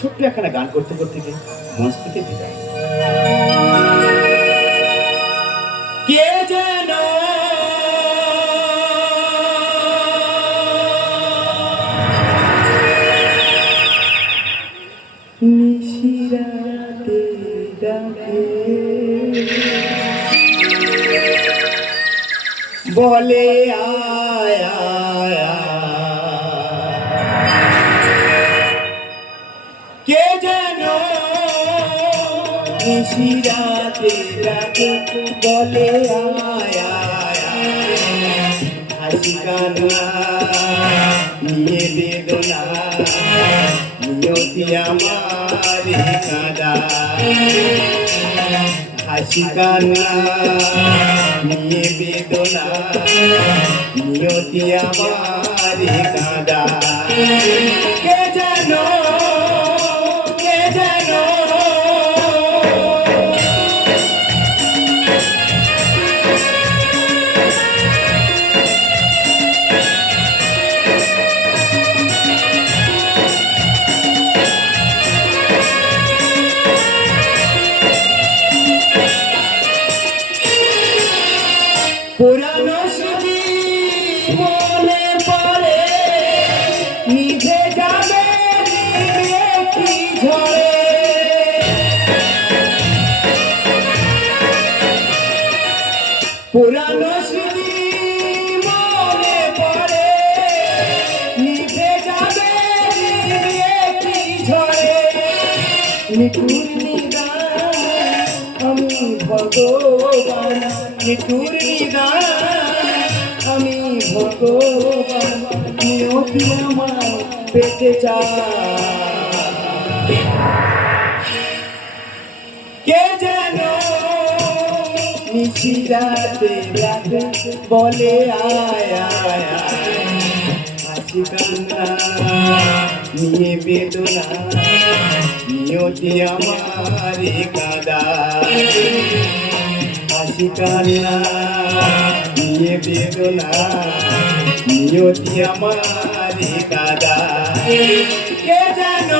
ছোট্ট একখানা গান করতে করতে গিয়ে মঞ্চ থেকে বিদায়। কে যেন নিশিরাতে ডাকে বলে আয় আয় কে যেন নিশিরাতে ডাকে বলে আয় আয় হাসি কান্না নিয়ে বেদনা নিয়তি আমার কাঁদা হাসি কান্না নিয়ে বেদনা নিয়তি আমার কাঁদা কে যেন কে যেন পুরানো স্মৃতি মনে পড়ে নিভে যাবে কি ঝড়ে পুরানো স্মৃতি মনে পড়ে নিভে যাবে কি ঝড়ে নিঠুর নিদান আমি ভগবান নিঠুর নিদান আমি ভগবান নিয়তি আমার পেতে চাই কে যেন নিশিরাতে ডাকে বলে আয় আয় হাসি কান্না নিয়ে বেদনা নিয়তি আমার কাঁদা হাসি কান্না নিয়ে বেদনা নিয়তি আমার কাঁদা কে যেন